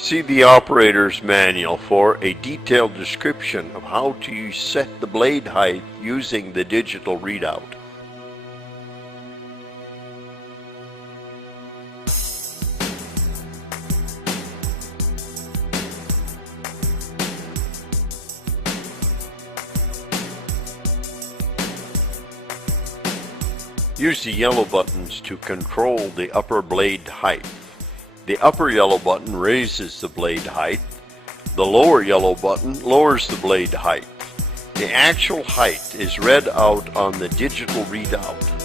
See the operator's manual for a detailed description of how to set the blade height using the digital readout. Use the yellow buttons to control the upper blade height. The upper yellow button raises the blade height. The lower yellow button lowers the blade height. The actual height is read out on the digital readout.